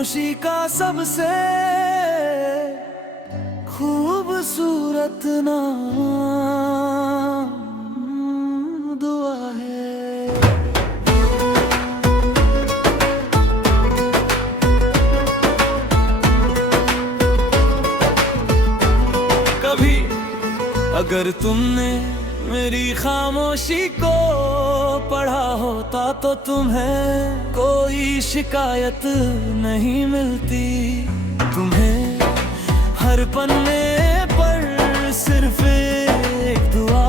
खामोशी का सबसे खूबसूरत नाम दुआ है। कभी अगर तुमने मेरी खामोशी को पढ़ा होता तो तुम्हें कोई शिकायत नहीं मिलती। तुम्हें हर पन्ने पर सिर्फ एक दुआ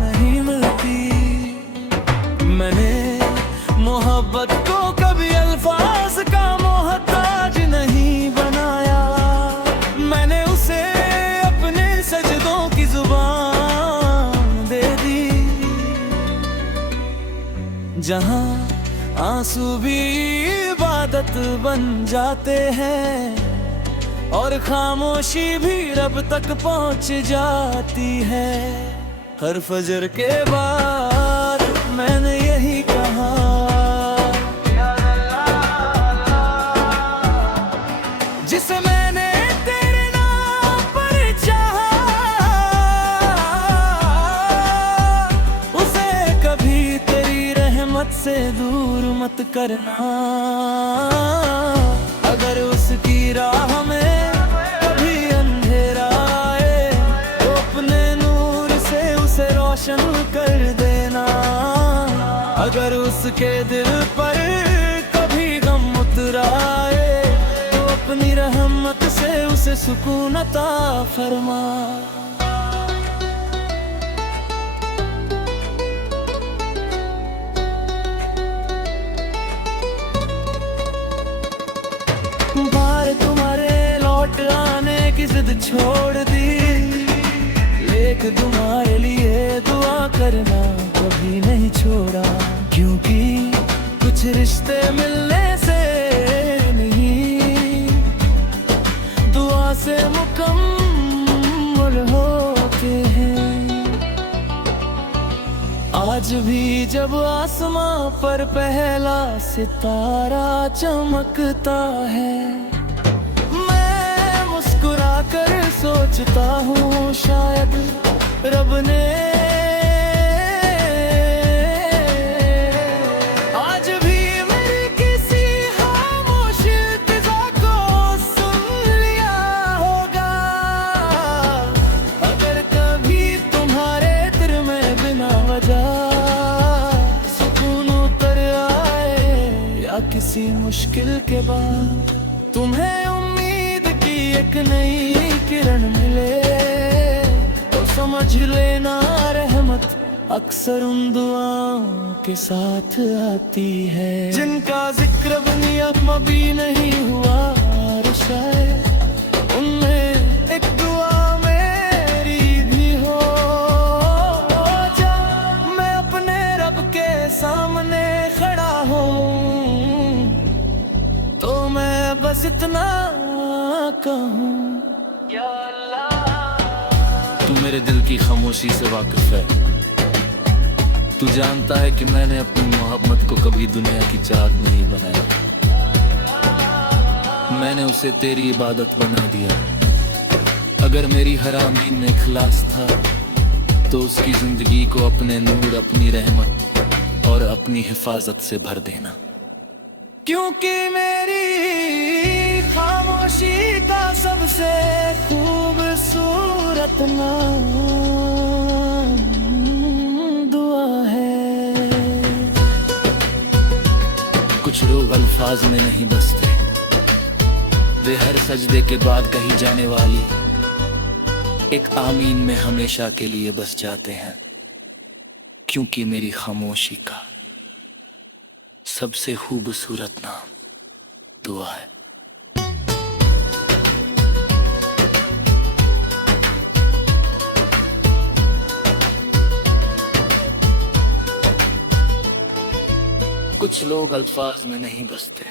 नहीं मिलती। मैंने मोहब्बत को कभी अल्फाज का मोहताज नहीं बनाया। मैंने उसे अपने सजदों की जुबान दे दी। जहां आंसू भी इबादत बन जाते हैं और खामोशी भी रब तक पहुंच जाती है। हर फजर के बाद मैंने यही कहा, जिसे मैंने तेरे नाम पर चाहा, उसे कभी तेरी रहमत से दूर मत करना। अगर उसकी राह में कभी अंधेरा आए तो अपने नूर से उसे रोशन कर देना। अगर उसके दिल पर कभी गम उतराए तो अपनी रहमत से उसे सुकून अता फरमा। बार तुम्हारे लौट आने की जिद छोड़ दी, लेकिन तुम्हारे लिए दुआ करना कभी नहीं छोड़ा। क्योंकि कुछ रिश्ते मिलने से नहीं, दुआ से मुकम्मल होते हैं। आज भी जब आसमां पर पहला सितारा चमकता है, मैं मुस्कुरा कर सोचता हूँ शायद रब ने आज भी मेरी किसी खामोश इल्तिजा को सुन लिया होगा। अगर कभी तुम्हारे दिल में बिना वजह सुकून उतर आए या किसी मुश्किल के बाद तुम्हें उम्मीद की एक नई किरण मिले, तो समझ लेना रहमत अक्सर उन दुआओं के साथ आती है जिनका जिक्र दुनिया भी नहीं हुआ। और शायद उनमें एक दुआ मेरी भी हो। जा मैं अपने रब के सामने खड़ा हूँ तो मैं बस इतना कहूँ, या अल्लाह। तू मेरे दिल की खामोशी से वाकिफ है। तू जानता है कि मैंने अपनी मोहब्बत को कभी दुनिया की चाहत नहीं बनाया। मैंने उसे तेरी इबादत बना दिया। अगर मेरी हर आमीन में इखलास था तो उसकी जिंदगी को अपने नूर, अपनी रहमत और अपनी हिफाजत से भर देना। क्योंकि मेरी खामोशी का सबसे खूबसूरत नाम दुआ है। कुछ लोग अल्फाज में नहीं बसते, वे हर सजदे के बाद कही जाने वाली एक आमीन में हमेशा के लिए बस जाते हैं। क्योंकि मेरी खामोशी का सबसे खूबसूरत नाम दुआ है। कुछ लोग अल्फाज में नहीं बसते।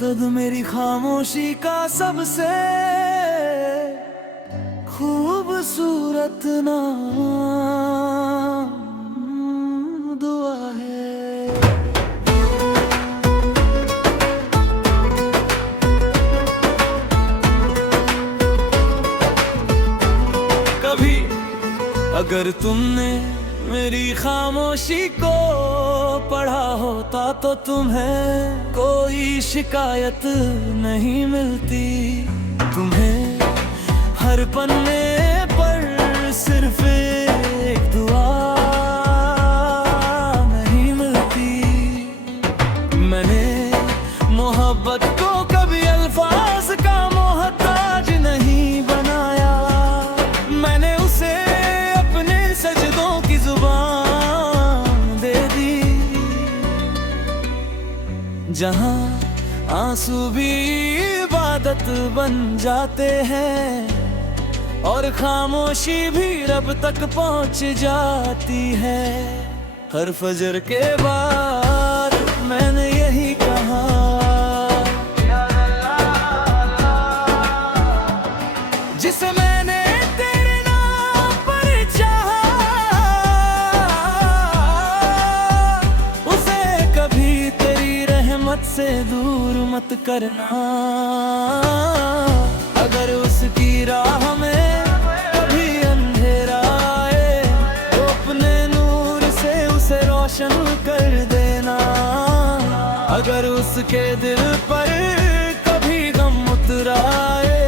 तब मेरी खामोशी खामोशी का सबसे खूबसूरत नाम दुआ है। कभी अगर तुमने मेरी खामोशी को पढ़ा होता तो तुम्हें कोई शिकायत नहीं मिलती। तुम्हें हर पन्ने पर सिर्फ एक दुआ नहीं मिलती। मैंने मोहब्बत को कभी अल्फाज का मोहताज नहीं बनाया। मैंने उसे अपने सजदों की जुबान दे दी। जहां आंसू भी इबादत बन जाते हैं और खामोशी भी रब तक पहुंच जाती है। हर फजर के बाद मैंने यही कहा, जिसे मैंने तेरे नाम पर चाहा, उसे कभी तेरी रहमत से दूर मत करना। अगर उसकी राह में कभी अंधेरा आए तो अपने नूर से उसे रोशन कर देना। अगर उसके दिल पर कभी गम उतराए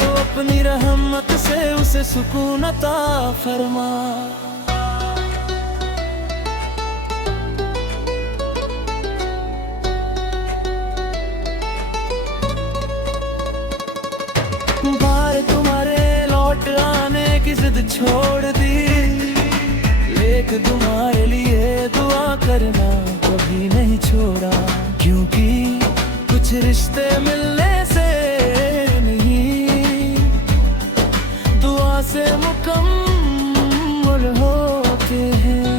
तो अपनी रहमत से उसे सुकून अता फरमा। बार तुम्हारे लौट आने की जिद छोड़ दी, लेकिन तुम्हारे लिए दुआ करना कभी नहीं छोड़ा। क्योंकि कुछ रिश्ते मिलने से नहीं, दुआ से मुकम्मल होते हैं।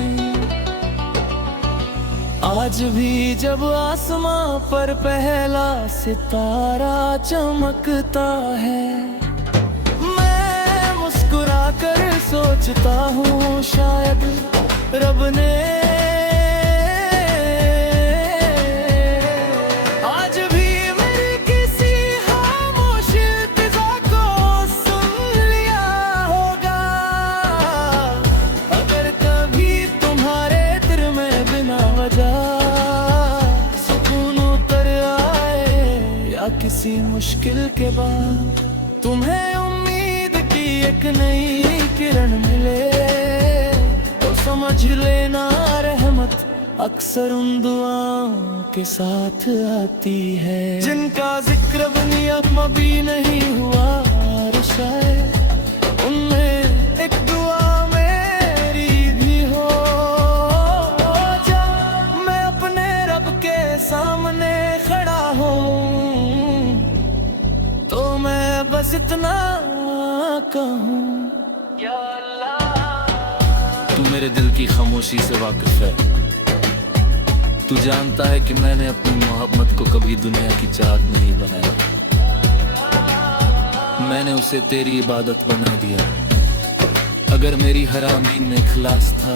आज भी जब आसमां पर पहला सितारा चमकता है, मैं मुस्कुरा कर सोचता हूँ शायद रब ने आज भी मेरी किसी खामोश इल्तिजा को सुन लिया होगा। अगर कभी तुम्हारे दिल में बिना वजह सुकून उतर आए या किसी मुश्किल के बाद तुम्हें उम्मीद की एक नई किरण मिले, तो समझ लेना रहमत अक्सर उन दुआओं के साथ आती है जिनका जिक्र दुनिया भी नहीं हुआ। और शायद उनमें एक दुआ मेरी भी हो। जब मैं अपने रब के सामने खड़ा हूँ तो मैं बस इतना कहूँ, या अल्लाह। तू मेरे दिल की खामोशी से वाकिफ है। तू जानता है कि मैंने अपनी मोहब्बत को कभी दुनिया की चाहत नहीं बनाया। मैंने उसे तेरी इबादत बना दिया। अगर मेरी हर आमीन में इखलास था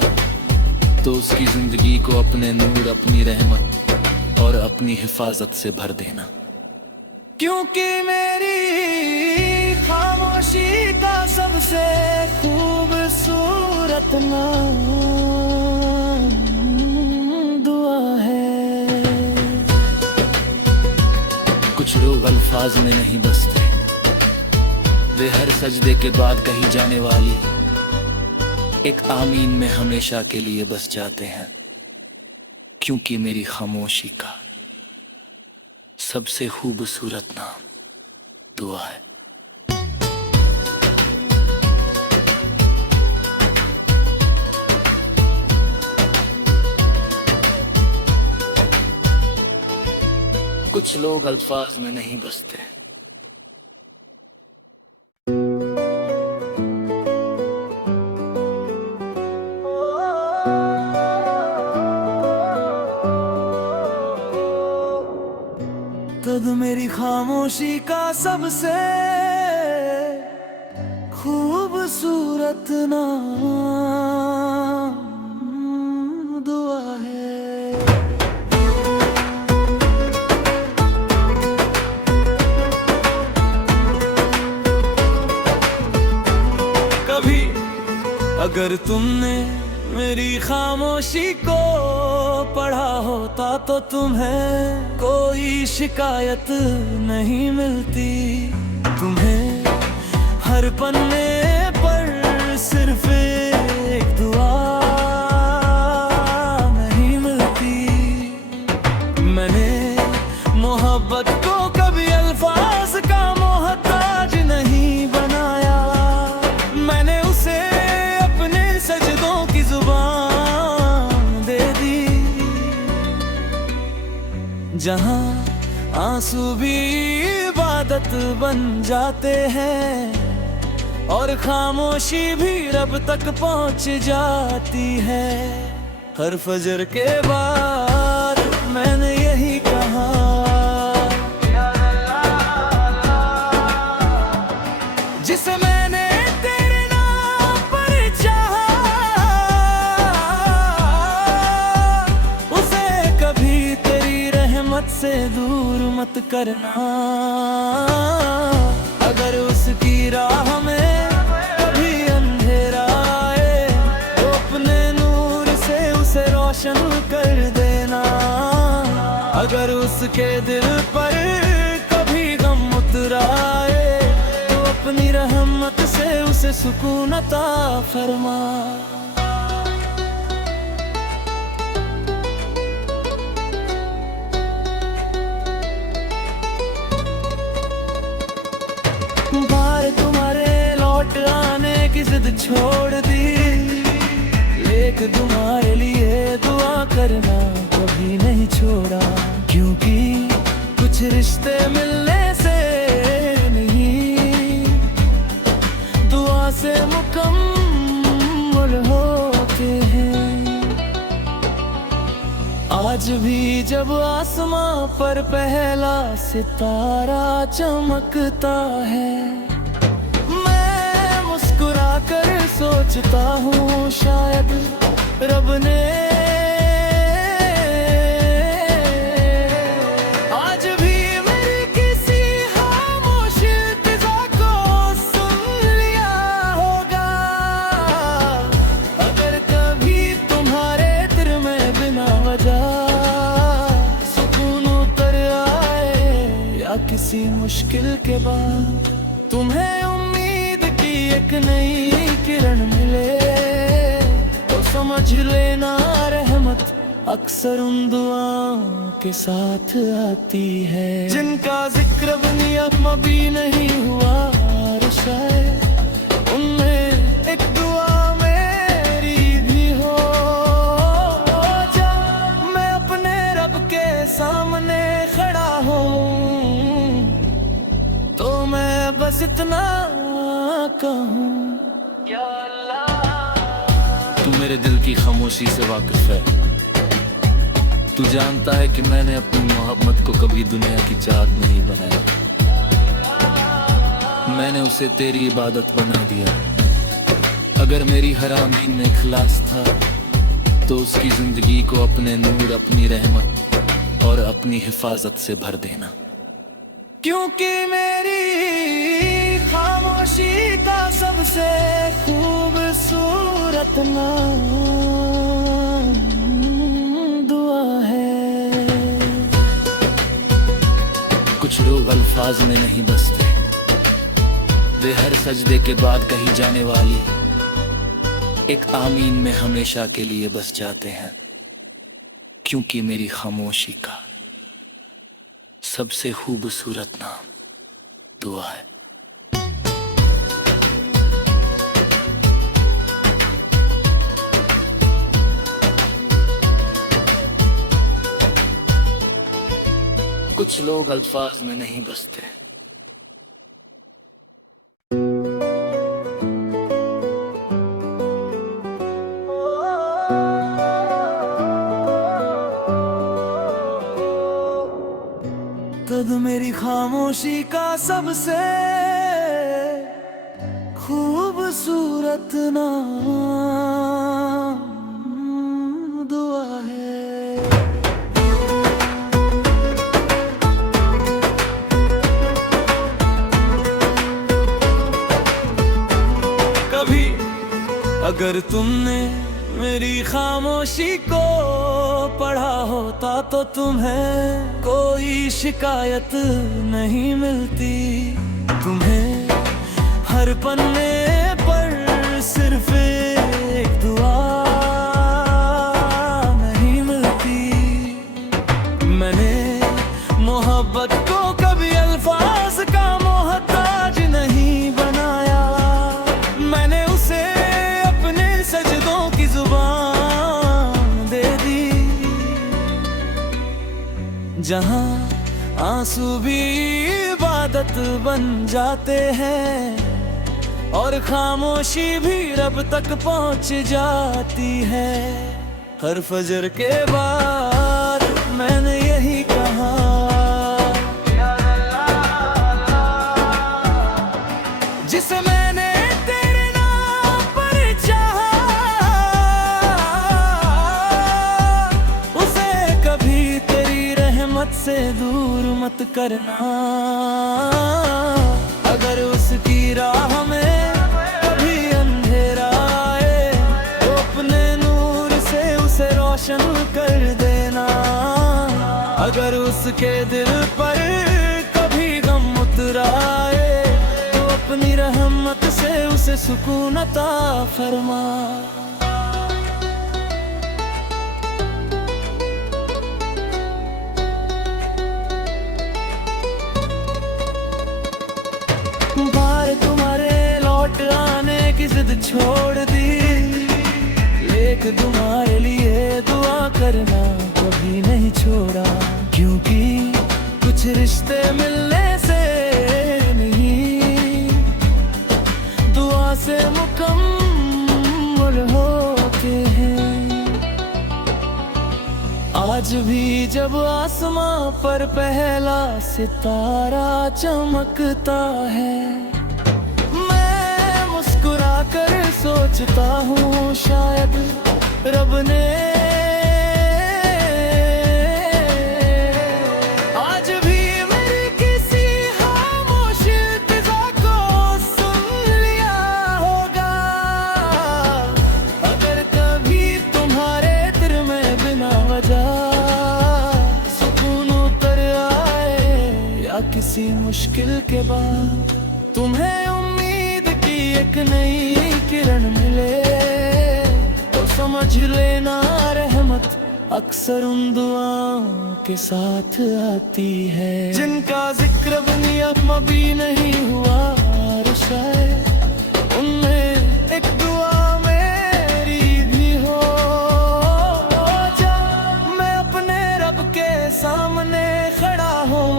तो उसकी जिंदगी को अपने नूर, अपनी रहमत और अपनी हिफाजत से भर देना। क्योंकि मेरी खामोशी का सबसे खूबसूरत नाम दुआ है। कुछ लोग अल्फाज में नहीं बसते, वे हर सजदे के बाद कही जाने वाली एक आमीन में हमेशा के लिए बस जाते हैं। क्योंकि मेरी खामोशी का सबसे खूबसूरत नाम दुआ है। कुछ लोग अल्फाज में नहीं बसते। कद मेरी खामोशी का सबसे खूबसूरत नाम दुआ है। कभी अगर तुमने मेरी खामोशी को पढ़ा होता तो तुम्हें कोई शिकायत नहीं मिलती। तुम्हें हर पन्ने पर सिर्फ एक दुआ नहीं मिलती। मैंने मोहब्बत को कभी अल्फाज का मोहताज नहीं बनाया। मैंने उसे अपने सजदों की जुबान दे दी। जहां आंसू भी इबादत बन जाते हैं और खामोशी भी रब तक पहुंच जाती है। हर फजर के बाद मैंने यही कहा, जिसे मैंने तेरे नाम पर चाहा, उसे कभी तेरी रहमत से दूर मत करना। अगर उसकी राह में कभी अंधेरा आए तो अपने नूर से उसे रोशन कर देना। अगर उसके दिल पर कभी गम उतराए तो अपनी रहमत से उसे सुकून अता फरमा। बार तुम्हारे लौट आने की जिद छोड़ दी, एक तुम्हारे लिए दुआ करना कभी नहीं छोड़ा। क्योंकि कुछ रिश्ते मिलने से नहीं, दुआ से मुकम्मल होते हैं। आज भी जब आसमां पर पहला सितारा चमकता है, मैं मुस्कुरा कर सोचता हूँ शायद रब ने आज भी मेरी किसी खामोश इल्तिजा को सुन लिया होगा। अगर कभी तुम्हारे दिल में बिना वजह सुकून उतर आए या किसी मुश्किल के बाद तुम्हें उम्मीद की एक नई किरण मिले, तो समझ लेना रहमत अक्सर उन दुआओं के साथ आती है जिनका जिक्र दुनिया में भी नहीं हुआ। और शायद उनमें एक दुआ मेरी भी हो। जब मैं अपने रब के सामने खड़ा हूँ तो मैं बस इतना कहूँ, या अल्लाह। तू मेरे दिल की खामोशी से वाकिफ है। तू जानता है कि मैंने अपनी मोहब्बत को कभी दुनिया की चाहत नहीं बनाया। मैंने उसे तेरी इबादत बना दिया। अगर मेरी हर आमीन में इखलास था तो उसकी जिंदगी को अपने नूर, अपनी रहमत और अपनी हिफाजत से भर देना। क्योंकि मेरी खामोशी का सबसे खूबसूरत नाम दुआ है। कुछ लोग अल्फाज में नहीं बसते, वे हर सजदे के बाद कही जाने वाली एक आमीन में हमेशा के लिए बस जाते हैं। क्योंकि मेरी खामोशी का सबसे खूबसूरत नाम दुआ है। कुछ लोग अल्फाज में नहीं बसते। तद मेरी खामोशी का सबसे खूबसूरत नाम दुआ है। कभी अगर तुमने मेरी खामोशी को पढ़ा होता तो तुम्हें कोई शिकायत नहीं मिलती। तुम्हें हर पन्ने पर सिर्फ एक दुआ नहीं मिलती। मैंने मोहब्बत को कभी अल्फाज का मोहताज नहीं बनाया। मैंने उसे अपने सजदों की जुबान दे दी। जहां आंसू भी इबादत बन जाते हैं और खामोशी भी रब तक पहुंच जाती है। हर फजर के बाद मैंने यही कहा, जिसे मैंने तेरे नाम पर चाहा, उसे कभी तेरी रहमत से दूर मत करना। अगर उसकी राह में कभी अंधेरा आए तो अपने नूर से उसे रोशन कर देना। अगर उसके दिल पर कभी गम उतराए तो अपनी रहमत से उसे सुकून अता फरमा। बार तुम्हारे लौट आने की जिद छोड़ दी, एक तुम्हारे लिए दुआ करना कभी नहीं छोड़ा। क्योंकि कुछ रिश्ते मिलने से नहीं, दुआ से मुकम्मल होते हैं। आज भी जब आसमां पर पहला सितारा चमकता है, मैं मुस्कुरा कर सोचता हूँ शायद रब ने आज भी मेरी किसी खामोश इल्तिजा को सुन लिया होगा। अगर कभी तुम्हारे दिल में बिना वजह सुकून उतर आए या किसी मुश्किल के बाद तुम्हें उम्मीद की एक नई किरण मिले, तो समझ लेना रहमत अक्सर उन दुआओं के साथ आती है जिनका जिक्र दुनिया भी नहीं हुआ। और शायद उनमें एक दुआ मेरी भी हो। जा मैं अपने रब के सामने खड़ा हूँ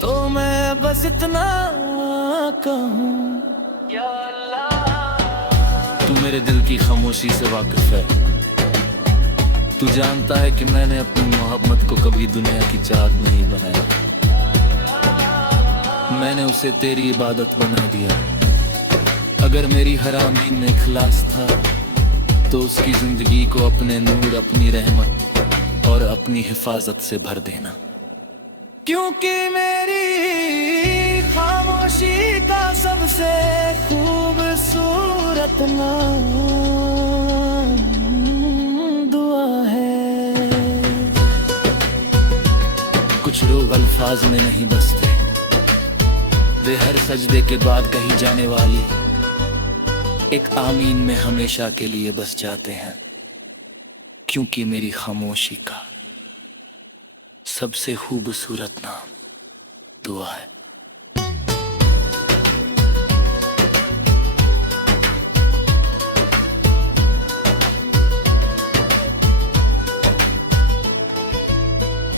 तो मैं बस इतना कहूँ, या अल्लाह। तू मेरे दिल की खामोशी से वाकिफ है। तू जानता है कि मैंने अपनी मोहब्बत को कभी दुनिया की चाहत नहीं बनाया। मैंने उसे तेरी इबादत बना दिया। अगर मेरी हर आमीन में इखलास था तो उसकी जिंदगी को अपने नूर, अपनी रहमत और अपनी हिफाजत से भर देना। क्योंकि मेरी खामोशी का सबसे खूबसूरत नाम दुआ है। कुछ लोग अल्फाज में नहीं बसते, वे हर सजदे के बाद कही जाने वाली एक आमीन में हमेशा के लिए बस जाते हैं। क्योंकि मेरी खामोशी का सबसे खूबसूरत नाम दुआ है।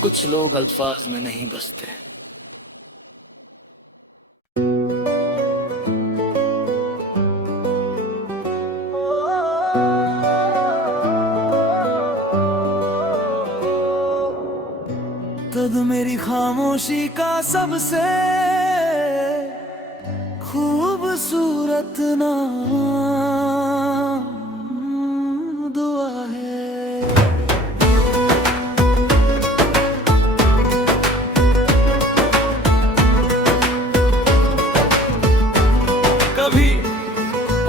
कुछ लोग अल्फाज में नहीं बसते। तब मेरी खामोशी खामोशी का सबसे खूबसूरत नाम दुआ है। कभी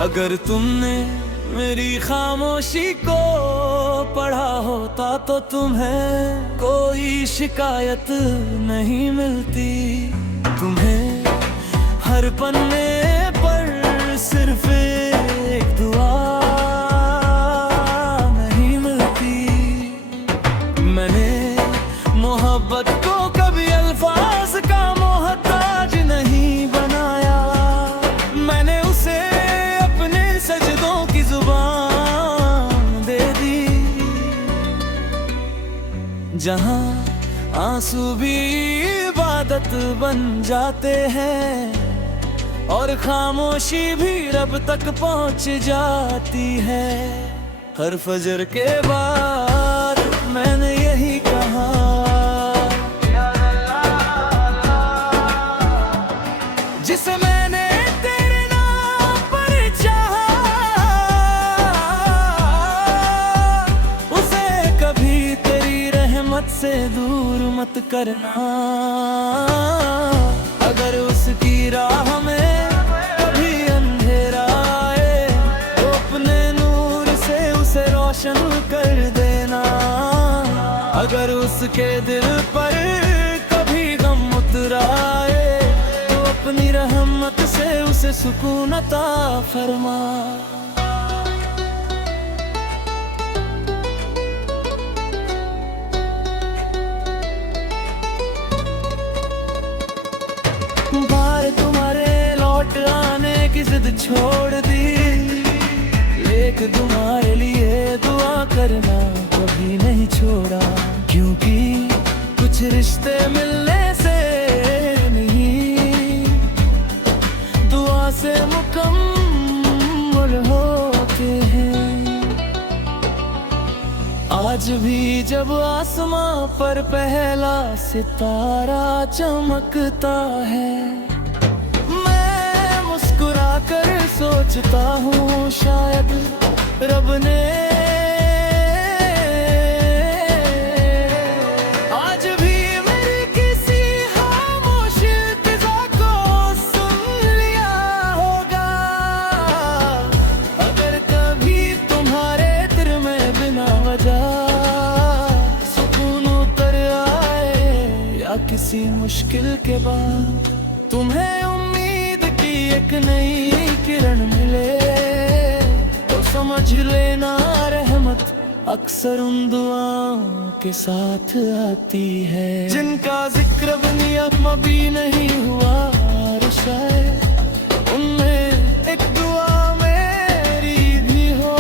अगर तुमने मेरी खामोशी को पढ़ा होता तो तुम्हें कोई शिकायत नहीं मिलती। तुम्हें हर पन्ने पर सिर्फ एक दुआ नहीं मिलती। मैंने मोहब्बत को कभी अल्फाज का मोहताज नहीं बनाया। मैंने उसे अपने सजदों की जुबान दे दी। जहां आंसू भी इबादत बन जाते हैं और खामोशी भी रब तक पहुंच जाती है। हर फजर के बाद मैंने यही कहा, जिसे मैंने तेरे नाम पर चाहा, उसे कभी तेरी रहमत से दूर मत करना। अगर उसकी राह में कभी अंधेरा आए तो अपने नूर से उसे रोशन कर देना। अगर उसके दिल पर कभी गम उतराए तो अपनी रहमत से उसे सुकून अता फरमा। बार तुम्हारे लौट आने की जिद छोड़ दी, लेकिन तुम्हारे लिए दुआ करना कभी नहीं छोड़ा। क्योंकि कुछ रिश्ते मिलने से नहीं, दुआ से मुकम्मल होते हैं। आज भी जब आसमां पर पहला सितारा चमकता है, मैं मुस्कुरा कर सोचता हूँ शायद रब ने आज भी मेरी किसी खामोश इल्तिजा को सुन लिया होगा। अगर कभी तुम्हारे दिल में बिना वजह सुकून उतर आए या किसी मुश्किल के बाद तुम्हें उम्मीद की एक नई किरण मिले, तो समझ लेना रहमत अक्सर उन दुआओं के साथ आती है जिनका जिक्र दुनिया भी नहीं हुआ। और शायद उनमें एक दुआ मेरी भी हो।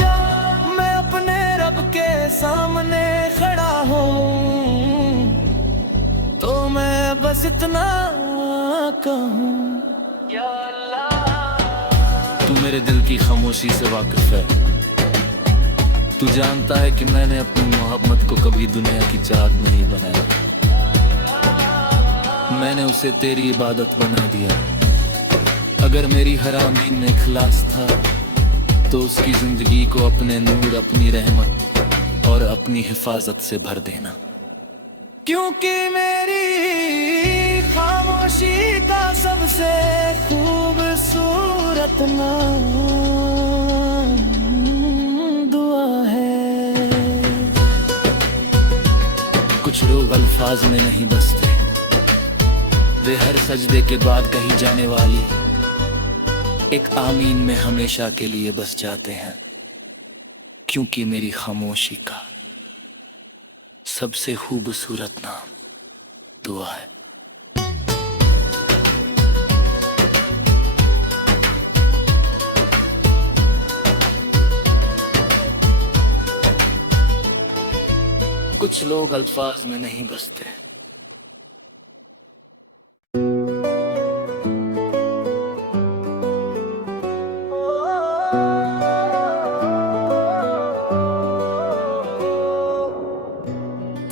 जब मैं अपने रब के सामने खड़ा हूँ तो मैं बस इतना कहूँ, या अल्लाह। तू मेरे दिल की खामोशी से वाकिफ है। तू जानता है कि मैंने अपनी मोहब्बत को कभी दुनिया की चाहत नहीं बनाया। मैंने उसे तेरी इबादत बना दिया। अगर मेरी हर आमीन में इखलास था तो उसकी जिंदगी को अपने नूर, अपनी रहमत और अपनी हिफाजत से भर देना। क्योंकि मेरी खामोशी का सबसे खूबसूरत नाम दुआ है। कुछ लोग अल्फाज में नहीं बसते, वे हर सजदे के बाद कही जाने वाली एक आमीन में हमेशा के लिए बस जाते हैं। क्योंकि मेरी खामोशी का सबसे खूबसूरत नाम दुआ है। कुछ लोग अल्फाज में नहीं बसते।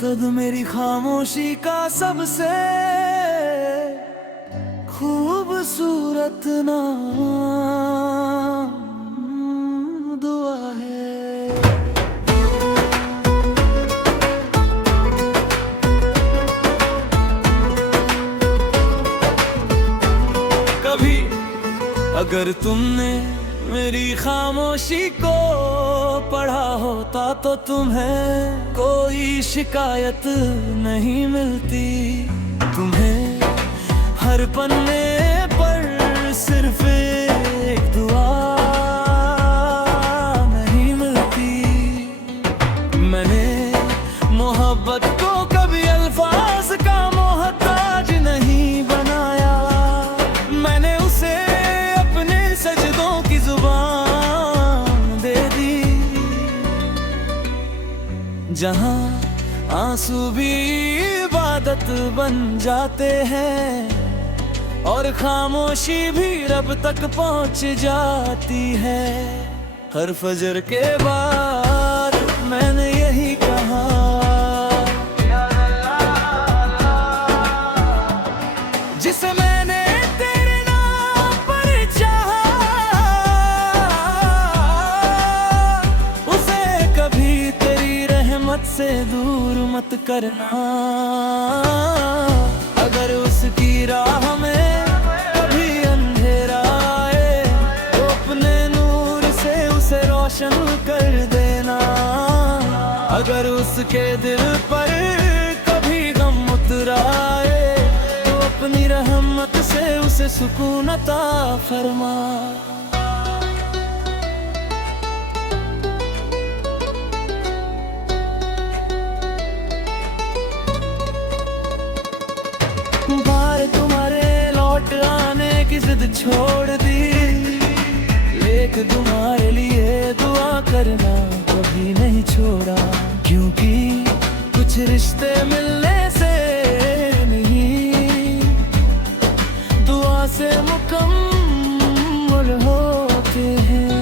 कद मेरी खामोशी का सबसे खूबसूरत नाम दुआ है। कभी अगर तुमने मेरी खामोशी को पढ़ा होता तो तुम्हें कोई शिकायत नहीं मिलती। तुम्हें हर पन्ने पर सिर्फ एक दुआ नहीं मिलती। मैंने मोहब्बत को कभी अल्फाज का मोहताज नहीं बनाया। मैंने उसे अपने सजदों की जुबान दे दी। जहां आंसू भी इबादत बन जाते हैं और खामोशी भी रब तक पहुंच जाती है। हर फजर के बाद मैंने यही कहा, जिसे मैंने तेरे नाम पर चाहा, उसे कभी तेरी रहमत से दूर मत करना। अगर उसकी राह में कभी अंधेरा आए तो अपने नूर से उसे रोशन कर देना। अगर उसके दिल पर कभी गम उतराए तो अपनी रहमत से उसे सुकून अता फरमा। बार तुम्हारे लौट आने की जिद छोड़ दी, लेकिन तुम्हारे लिए दुआ करना कभी नहीं छोड़ा। क्योंकि कुछ रिश्ते मिलने से नहीं, दुआ से मुकम्मल होते हैं।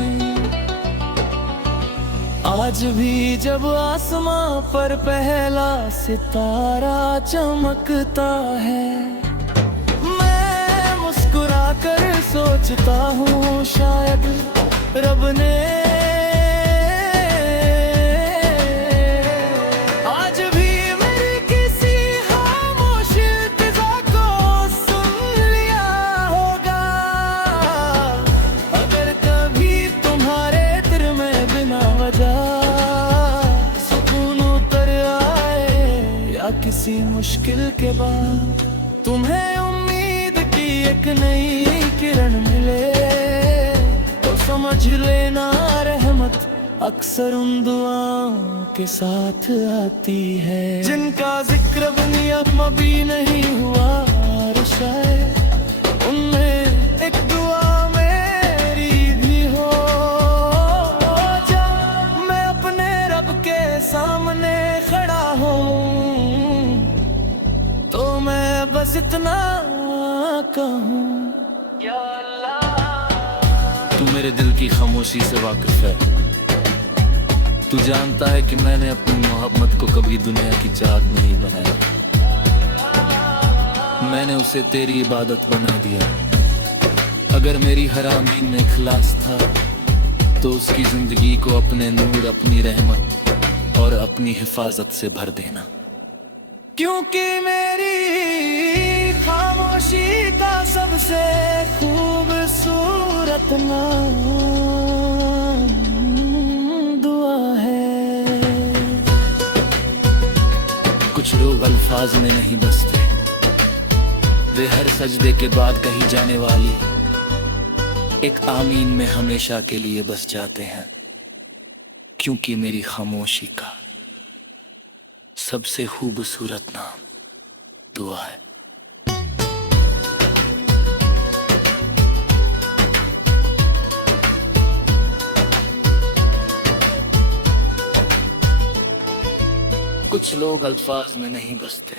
आज भी जब आसमां पर पहला सितारा चमकता है, मैं मुस्कुरा कर सोचता हूँ शायद रब ने आज भी मेरी किसी खामोश इल्तिजा को सुन लिया होगा। अगर कभी तुम्हारे दिल में बिना वजह सुकून उतर आए या किसी मुश्किल के बाद तुम्हें उम्मीद की एक नई किरण मिले, तो समझ लेना रहमत अक्सर उन दुआओं के साथ आती है जिनका जिक्र दुनिया में भी नहीं हुआ। और शायद उनमें एक दुआ मेरी भी हो। जा मैं अपने रब के सामने खड़ा हूँ तो मैं बस इतना कहूँ, या अल्लाह। तू मेरे दिल की खामोशी से वाकिफ है। तू जानता है कि मैंने अपनी मोहब्बत को कभी दुनिया की चाहत नहीं बनाया। मैंने उसे तेरी इबादत बना दिया। अगर मेरी हर आमीन में इखलास था तो उसकी जिंदगी को अपने नूर, अपनी रहमत और अपनी हिफाजत से भर देना। क्योंकि मेरी खामोशी का सबसे खूबसूरत नाम दुआ है। कुछ लोग अल्फाज में नहीं बसते, वे हर सजदे के बाद कही जाने वाली एक आमीन में हमेशा के लिए बस जाते हैं। क्योंकि मेरी खामोशी का सबसे खूबसूरत नाम दुआ है। कुछ लोग अल्फाज में नहीं बसते,